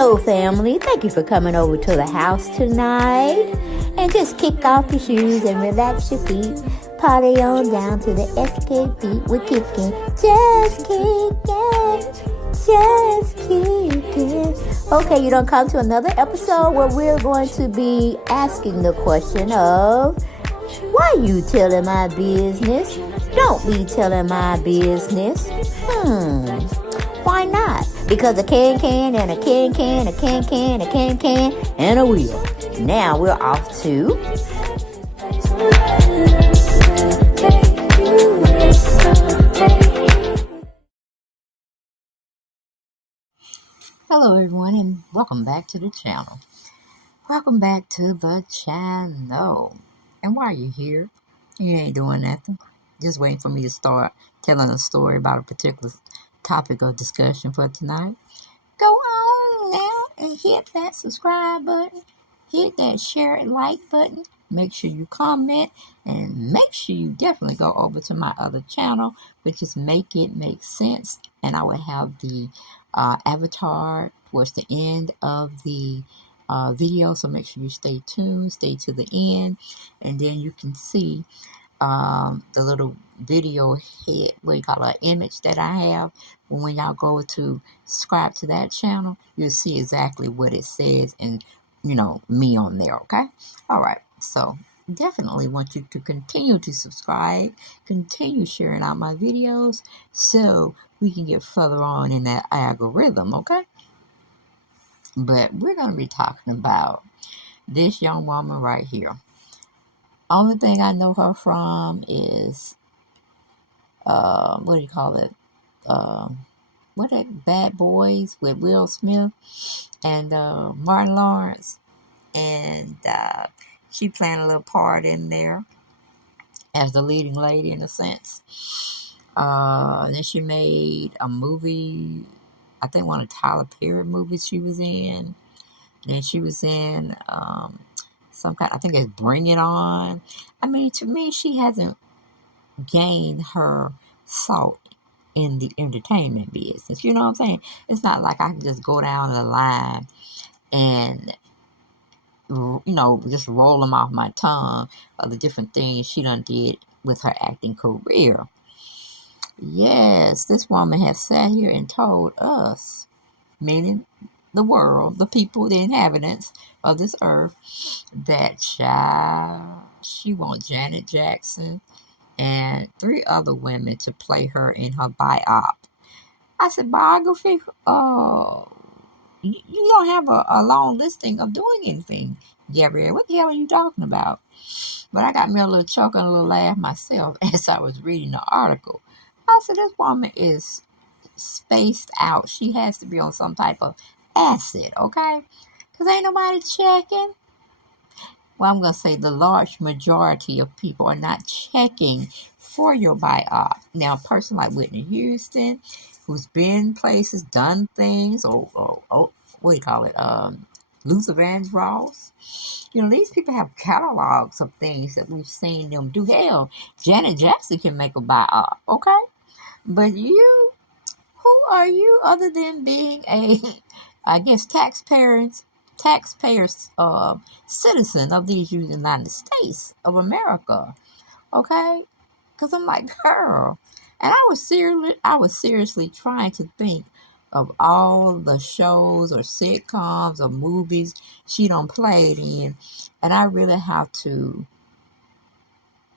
Hello, family. Thank you for coming over to the house tonight. And just kick off your shoes and relax your feet. Party on down to the SK beat. We're kicking, just kicking, just kicking. Okay, you don't come to another episode where we're going to be asking the question of, why you telling my business? Don't be telling my business. Why not? Because a can and a can, a can, a can, and a wheel. Now we're off to... Hello everyone, and welcome back to the channel. Welcome back to the channel. And while you're here, you ain't doing nothing. Just waiting for me to start telling a story about a particular topic of discussion for tonight. Go on now and hit that subscribe button. Hit that share and like button. Make sure you comment. And make sure you definitely go over to my other channel, which is Make It Make Sense. And I will have the avatar towards the end of the video. So make sure you stay tuned. Stay to the end. And then you can see the little video head, what you call it, image that I have. When y'all go to subscribe to that channel, you'll see exactly what it says and, you know, me on there, okay? All right, so definitely want you to continue to subscribe, continue sharing out my videos so we can get further on in that algorithm, okay? But we're going to be talking about this young woman right here. Only thing I know her from is, what do you call it? What that Bad Boys with Will Smith and Martin Lawrence. And she playing a little part in there as the leading lady in a sense. Then she made a movie, I think one of Tyler Perry movies she was in. Then she was in some kind, I think it's Bring It On. I mean, to me, she hasn't gained her salt in the entertainment business. You know what I'm saying? It's not like I can just go down the line and, you know, just roll them off my tongue of the different things she done did with her acting career. Yes, this woman has sat here and told us, meaning the world, the people, the inhabitants of this earth, that she wants JanetJackson and 3 other women to play her in her biop. I said, biography? Oh, you don't have a long listing of doing anything, Gabrielle. What the hell are you talking about? But I got me a little chuckle and a little laugh myself as I was reading the article. I said, this woman is spaced out. She has to be on some type of acid, okay? Because ain't nobody checking. Well, I'm going to say the large majority of people are not checking for your biop. Now, a person like Whitney Houston, who's been places, done things, or what do you call it, Luther Vandross. You know, these people have catalogs of things that we've seen them do. Hell, Janet Jackson can make a biop, okay? But you, who are you other than being a, I guess, taxpayers citizen of these United States of America, okay? Because I'm like, girl, and I was seriously trying to think of all the shows or sitcoms or movies she done played in, and I really have to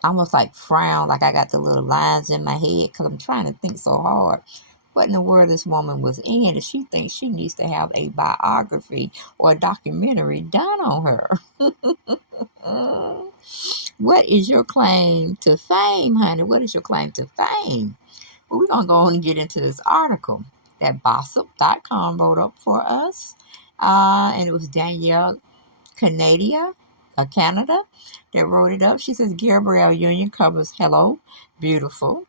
almost like frown, like I got the little lines in my head because I'm trying to think so hard what in the world this woman was in, and she thinks she needs to have a biography or a documentary done on her. What is your claim to fame, honey? What is your claim to fame? Well, we're going to go on and get into this article that Gossip.com wrote up for us. And it was Danielle Canada, that wrote it up. She says, GabrielleUnion covers Hello, Beautiful.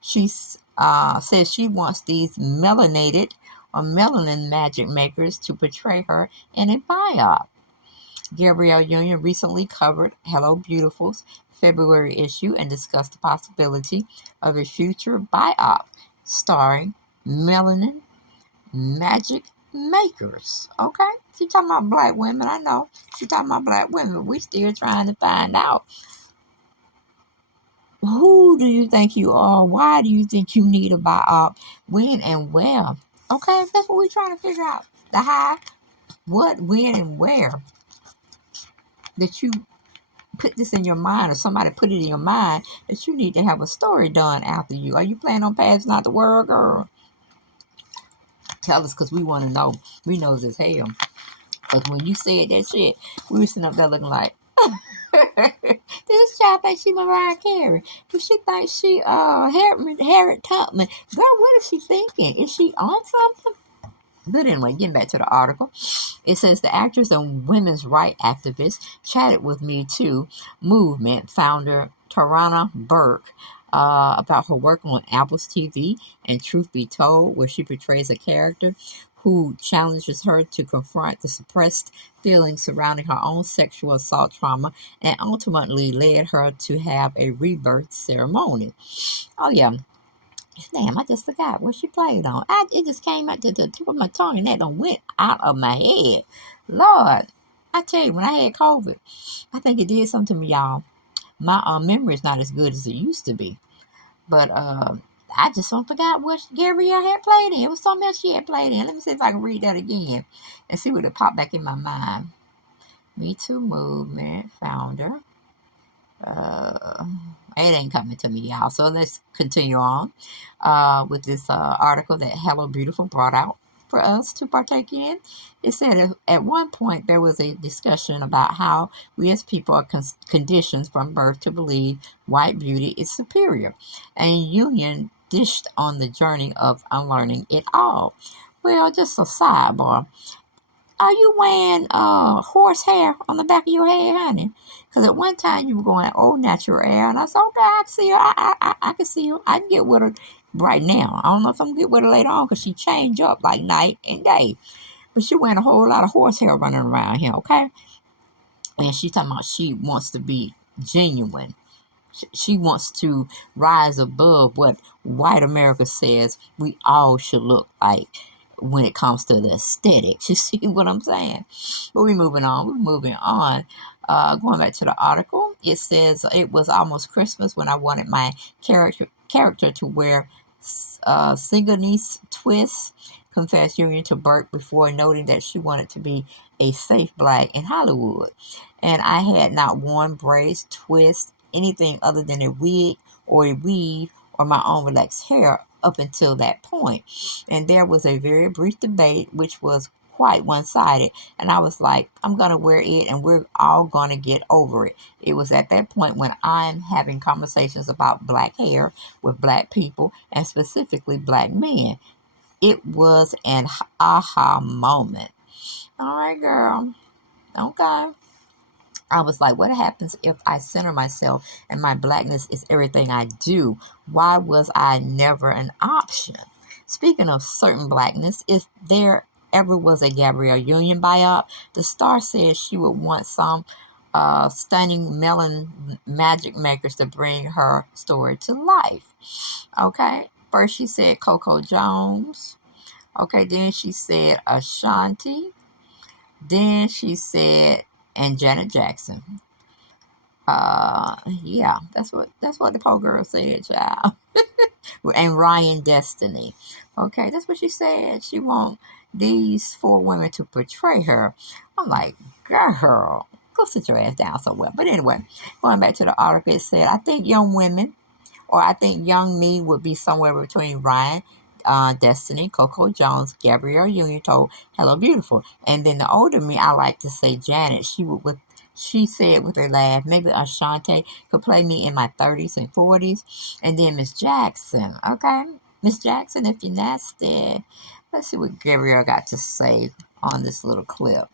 She says she wants these melanated or melanin magic makers to portray her in a biop. GabrielleUnion recently covered Hello, Beautiful's February issue and discussed the possibility of a future biop starring melanin magic makers. Okay? She talking about black women. I know. She talking about black women. We still trying to find out, who do you think you are? Why do you think you need a biop? When and where? Okay? That's what we're trying to figure out. The how, what, when, and where that you put this in your mind, or somebody put it in your mind that you need to have a story done after you. Are you planning on passing out the word, girl? Tell us, because we want to know. We know as hell. Because when you said that shit, we were sitting up there looking like, this child thinks she Mariah Carey. But she thinks she Harriet Tubman. Girl, what is she thinking? Is she on something? But anyway, getting back to the article, it says the actress and women's rights activist chatted with Me Too movement founder Tarana Burke about her work on Apple's TV and Truth Be Told, where she portrays a character who challenges her to confront the suppressed feelings surrounding her own sexual assault trauma and ultimately led her to have a rebirth ceremony. Oh, yeah. Damn, I just forgot what she played on. It just came out to the tip of my tongue and that done went out of my head. Lord, I tell you, when I had COVID, I think it did something to me, y'all. My memory is not as good as it used to be. But I just don't forgot what Gabrielle had played in. It was something else she had played in. Let me see if I can read that again and see what it popped back in my mind. Me Too movement founder. It ain't coming to me, y'all. So let's continue on with this article that Hello Beautiful brought out for us to partake in. It said at one point there was a discussion about how we as people are conditioned from birth to believe white beauty is superior, and Union dished on the journey of unlearning it all. Well, just a sidebar. Are you wearing horse hair on the back of your head, honey? Because at one time you were going old natural hair, and I said, okay, I can see her. I can see her. I can get with her right now. I don't know if I'm going to get with her later on because she changed up like night and day. But she wearing a whole lot of horse hair running around here, okay? And she's talking about she wants to be genuine. She wants to rise above what white America says we all should look like when it comes to the aesthetics. You see what I'm saying? But we're moving on. Going back to the article, it says it was almost Christmas when I wanted my character to wear Sigourney's twist, confessed Union to Burke before noting that she wanted to be a safe black in Hollywood. And I had not worn braids, twists, anything other than a wig or a weave or my own relaxed hair up until that point. And there was a very brief debate, which was quite one-sided. And I was like, I'm going to wear it and we're all going to get over it. It was at that point when I'm having conversations about black hair with black people and specifically black men. It was an aha moment. All right, girl. Okay. I was like, what happens if I center myself and my blackness is everything I do? Why was I never an option? Speaking of certain blackness, if there ever was a GabrielleUnion biop, the star said she would want some stunning melon magic makers to bring her story to life. Okay, first she said Coco Jones. Okay, then she said Ashanti. Then she said and JanetJackson. Yeah, that's what the poor girl said, child. And Ryan Destiny. Okay, that's what she said. She want these four women to portray her. I'm like, girl, go sit your ass down somewhere. But anyway, going back to the article, it said, I think young women, or I think young me would be somewhere between Ryan Destiny, Coco Jones, GabrielleUnion told Hello Beautiful. And then the older me, I like to say Janet. She said with her laugh, maybe Ashanti could play me in my 30s and 40s. And then Miss Jackson, okay? Miss Jackson, if you're nasty. Let's see what Gabrielle got to say on this little clip.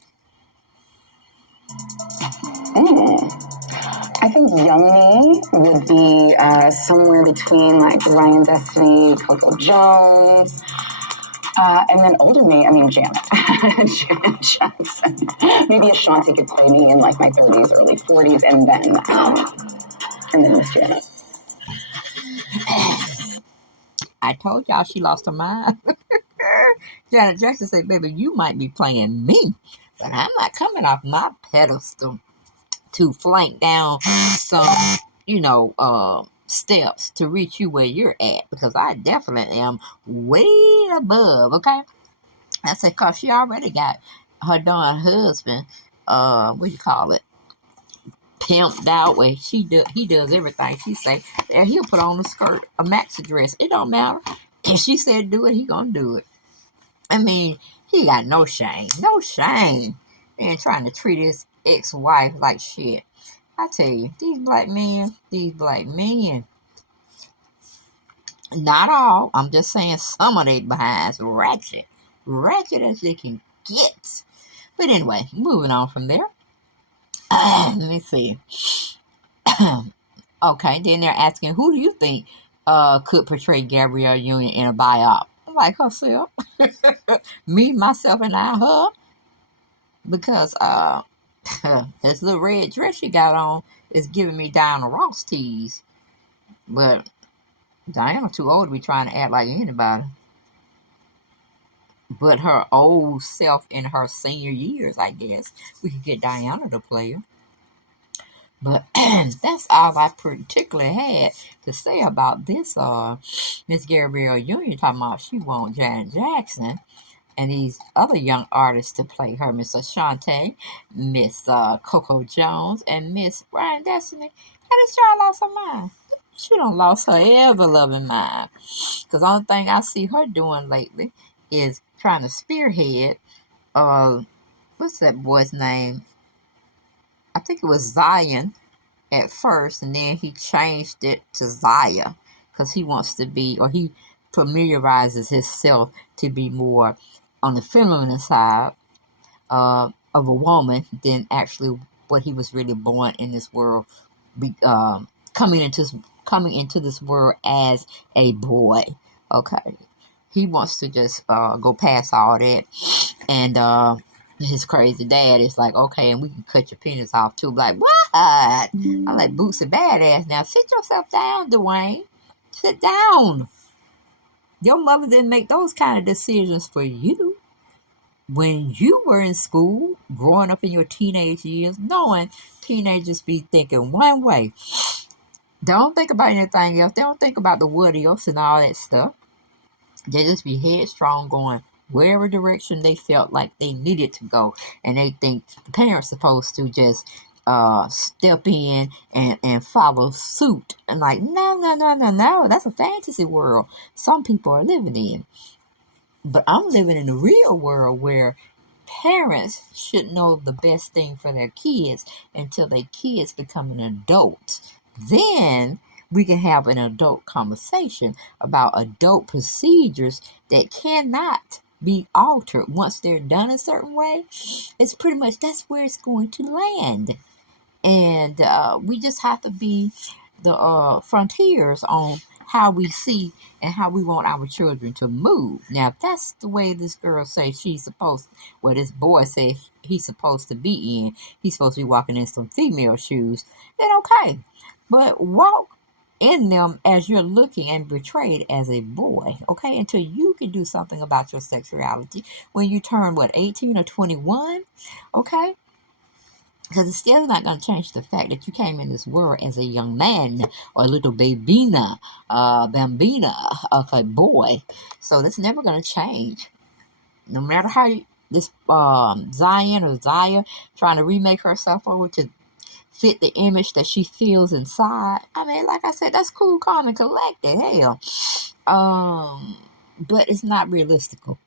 I think young me would be somewhere between like Ryan Destiny, Coco Jones, and then older me, I mean Janet, Janet Jackson. Maybe Ashanti could play me in like my 30s, early 40s, and then Miss Janet. I told y'all she lost her mind. Janet Jackson said, baby, you might be playing me, but I'm not coming off my pedestal to flank down some, steps to reach you where you're at, because I definitely am way above, okay? I said, cause she already got her darn husband, what do you call it, pimped out where he does everything she say. And he'll put on a skirt, a maxi dress. It don't matter. If she said do it, he gonna do it. I mean, he got no shame. No shame. And trying to treat his ex-wife like shit. I tell you, these black men, not all, I'm just saying some of their behinds ratchet. Ratchet as they can get. But anyway, moving on from there. Let me see. Okay, then they're asking, who do you think could portray Gabrielle Union in a biop? I'm like, herself. Me, myself, and I, her. Because this little red dress she got on is giving me Diana Ross tease. But Diana too old to be trying to act like anybody. But her old self in her senior years, I guess, we could get Diana to play her. But that's all I particularly had to say about this Miss Gabrielle Union, talking about she want Janet Jackson and these other young artists to play her, Miss Ashante, Miss Coco Jones, and Miss Ryan Destiny. How this child lost her mind? She don't lost her ever loving mind. Because the only thing I see her doing lately is trying to spearhead, what's that boy's name? I think it was Zion at first, and then he changed it to Zaya because he wants to be, or he familiarizes himself to be more on the feminine side of a woman than actually what he was really born in this world, be, coming into this world as a boy. Okay, he wants to just go past all that, and his crazy dad is like, okay, and we can cut your penis off too. Like, what? I'm like, Bootsy badass. Now sit yourself down, Dwayne. Sit down. Your mother didn't make those kind of decisions for you. When you were in school, growing up in your teenage years, knowing teenagers be thinking one way. Don't think about anything else. They don't think about the what else and all that stuff. They just be headstrong going wherever direction they felt like they needed to go. And they think the parents supposed to just step in and follow suit. And like, no, no, no, no, no. That's a fantasy world some people are living in. But I'm living in the real world where parents should know the best thing for their kids until their kids become an adult. Then we can have an adult conversation about adult procedures that cannot be altered once they're done a certain way. It's pretty much that's where it's going to land. And we just have to be the frontiers on how we see and how we want our children to move. Now, if that's the way this girl says she's supposed, well, this boy says he's supposed to be in, he's supposed to be walking in some female shoes, then okay. But walk in them as you're looking and portrayed as a boy, okay? Until you can do something about your sexuality when you turn, what, 18 or 21, okay? Because it's still not going to change the fact that you came in this world as a young man or a little babina, bambina, of a boy. So that's never going to change. No matter how this Zion or Zaya trying to remake herself over to fit the image that she feels inside. I mean, like I said, that's cool, calm, and collected. Hell. But it's not realistical.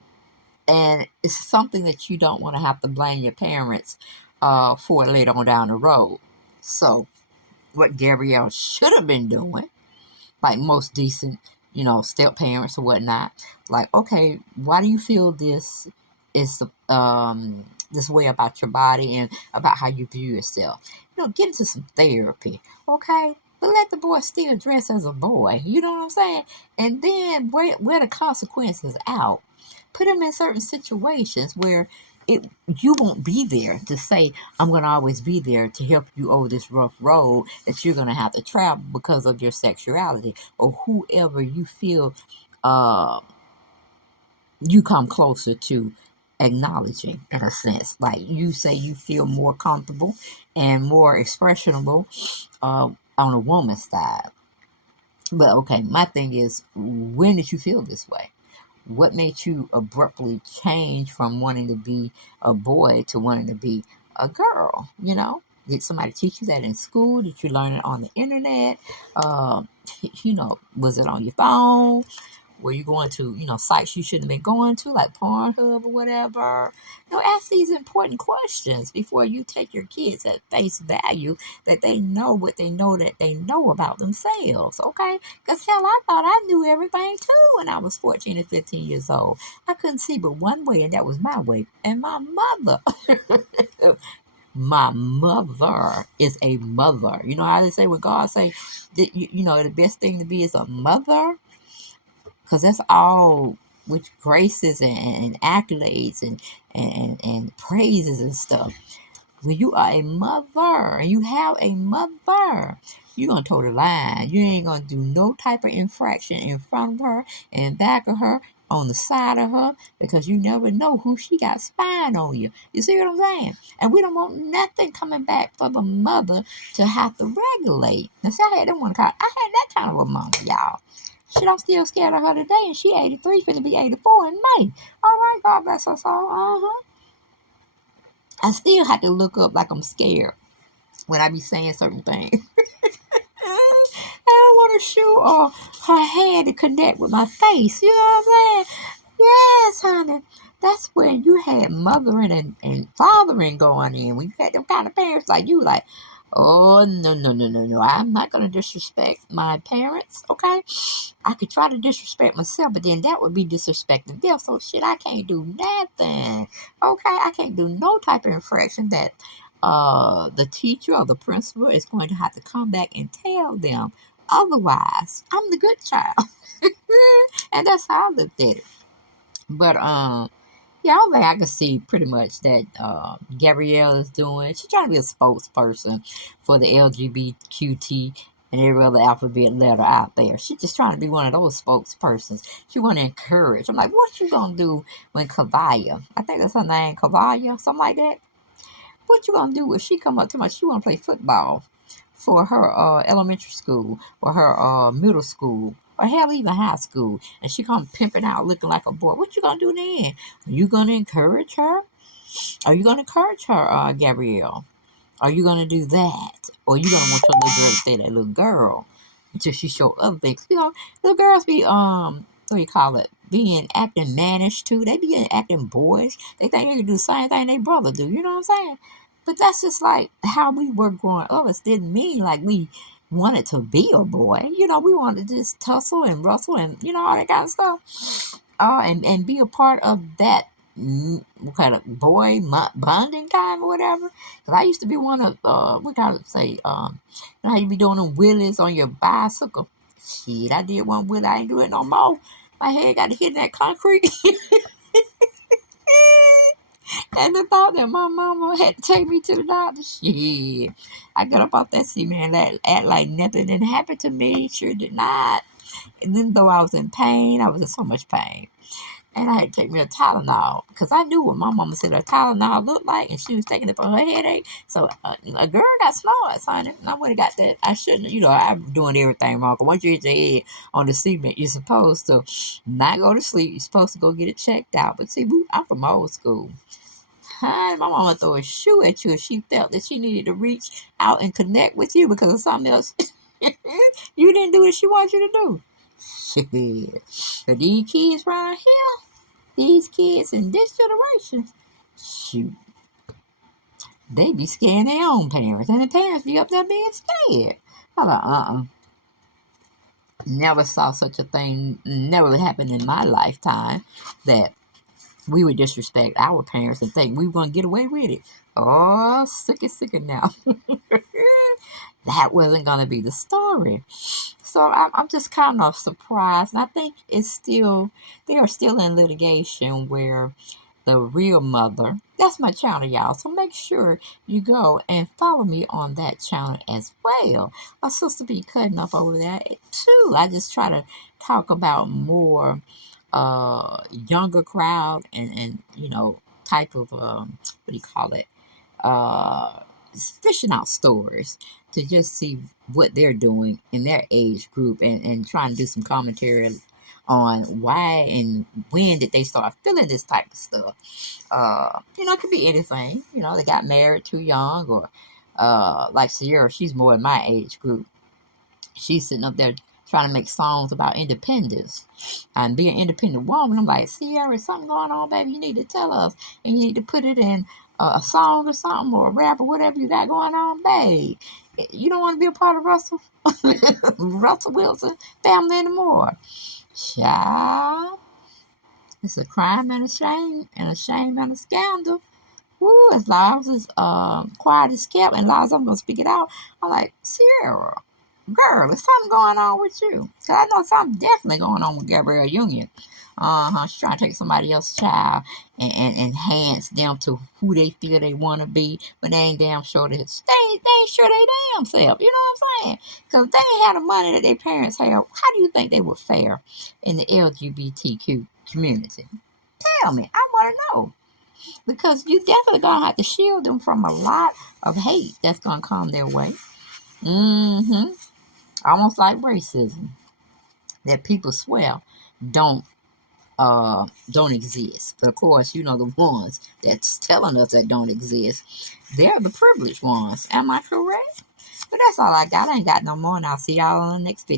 And it's something that you don't want to have to blame your parents for later on down the road. So, what Gabrielle should have been doing, like most decent, step parents or whatnot, like, okay, why do you feel this is this way about your body and about how you view yourself? Get into some therapy, okay? But let the boy still dress as a boy. You know what I'm saying? And then wear the consequences out. Put him in certain situations where you won't be there to say, I'm going to always be there to help you over this rough road that you're going to have to travel because of your sexuality or whoever you feel you come closer to acknowledging, in a sense. Like you say, you feel more comfortable and more expressionable on a woman's side. But okay, my thing is, when did you feel this way? What made you abruptly change from wanting to be a boy to wanting to be a girl? Did somebody teach you that in school? Did you learn it on the internet? Uh, was it on your phone? Were you going to, sites you shouldn't have been going to, like Pornhub or whatever? Ask these important questions before you take your kids at face value that they know what they know that they know about themselves, okay? Because hell, I thought I knew everything too when I was 14 and 15 years old. I couldn't see but one way, and that was my way. And my mother, my mother is a mother. You know how they say when God say, the best thing to be is a mother? Because that's all with graces and accolades and praises and stuff. When you are a mother and you have a mother, you're going to toe the line. You ain't going to do no type of infraction in front of her, in back of her, on the side of her, because you never know who she got spying on you. You see what I'm saying? And we don't want nothing coming back for the mother to have to regulate. Now, see, I had that kind of a mama, y'all. Shit, I'm still scared of her today, and she 83, finna be 84 in May. All right, God bless her soul. I still have to look up like I'm scared when I be saying certain things. I don't want to shoot her head to connect with my face. You know what I'm saying? Yes, honey. That's when you had mothering and fathering going in. When you had them kind of parents like you, like, oh, no, no, no, no, no. I'm not going to disrespect my parents, okay? I could try to disrespect myself, but then that would be disrespecting them. So, shit, I can't do nothing, okay? I can't do no type of infraction that the teacher or the principal is going to have to come back and tell them. Otherwise, I'm the good child. And that's how I looked at it. But yeah, I don't think I can see pretty much that Gabrielle is doing. She's trying to be a spokesperson for the LGBTQT and every other alphabet letter out there. She's just trying to be one of those spokespersons. She want to encourage. I'm like, what you gonna do when Kavaya? I think that's her name, Kavaya, something like that. What you gonna do if she come up to me? She wanna play football for her elementary school or her middle school or hell even high school, and she come pimping out looking like a boy. What you gonna do then? Are you gonna encourage her? Are you gonna encourage her, Gabrielle? Are you gonna do that, or you gonna want your little girl to stay that little girl until she show other things? Little girls be what do you call it? Being acting mannish too. They be acting boys. They think they can do the same thing they brother do. You know what I'm saying? But that's just like how we were growing up. It didn't mean like we wanted to be a boy. We wanted to just tussle and rustle and all that kind of stuff. And be a part of that what kind of boy bonding time or whatever. Because I used to be one of what kind of say how you be doing them wheelies on your bicycle. Shit, I did one wheelie. I ain't doing it no more. My head got to hit that concrete. And the thought that my mama had to take me to the doctor, shit. I got up off that seat, man, act like nothing had happened to me. Sure did not. And then though I was in pain, I was in so much pain. And I had to take me a Tylenol because I knew what my mama said a Tylenol looked like, and she was taking it for her headache. So a girl got snorts, honey. And I would have got that. I shouldn't, I'm doing everything wrong. But once you hit your head on the cement, you're supposed to not go to sleep. You're supposed to go get it checked out. But see, I'm from old school. Hi, my mama throw a shoe at you if she felt that she needed to reach out and connect with you because of something else you didn't do what she wanted you to do. Shit. But these kids right here, these kids in this generation, shoot, they be scaring their own parents, and the parents be up there being scared. I'm like, never saw such a thing, never happened in my lifetime that we would disrespect our parents and think we were going to get away with it. Oh, sicker now. That wasn't going to be the story. So I'm just kind of surprised. And I think they are still in litigation where the real mother, that's my channel, y'all. So make sure you go and follow me on that channel as well. My sister be cutting up over that too. I just try to talk about more younger crowd and type of what do you call it? Uh, fishing out stories to just see what they're doing in their age group and trying to do some commentary on why and when did they start feeling this type of stuff. It could be anything. They got married too young, or like Sierra, she's more in my age group. She's sitting up there trying to make songs about independence and being an independent woman. I'm like, Sierra, something going on, baby. You need to tell us, and you need to put it in a song or something, or a rap, or whatever you got going on, babe. You don't want to be a part of Russell Wilson family anymore. Child, it's a crime and a shame and a scandal. Woo, as long as it's quiet as kept, and as long as I'm gonna speak it out, I'm like, Sierra, girl, there's something going on with you. Cause I know something definitely going on with GabrielleUnion. She's trying to take somebody else's child and enhance them to who they feel they want to be, but they ain't damn sure they ain't sure they damn self. You know what I'm saying? Cause they ain't had the money that their parents had. How do you think they would fare in the LGBTQ community? Tell me, I want to know. Because you definitely gonna have to shield them from a lot of hate that's gonna come their way. Mm-hmm. Almost like racism that people swear don't don't exist. But of course, the ones that's telling us that don't exist, they're the privileged ones. Am I correct? But that's all I got. I ain't got no more, and I'll see y'all on the next video.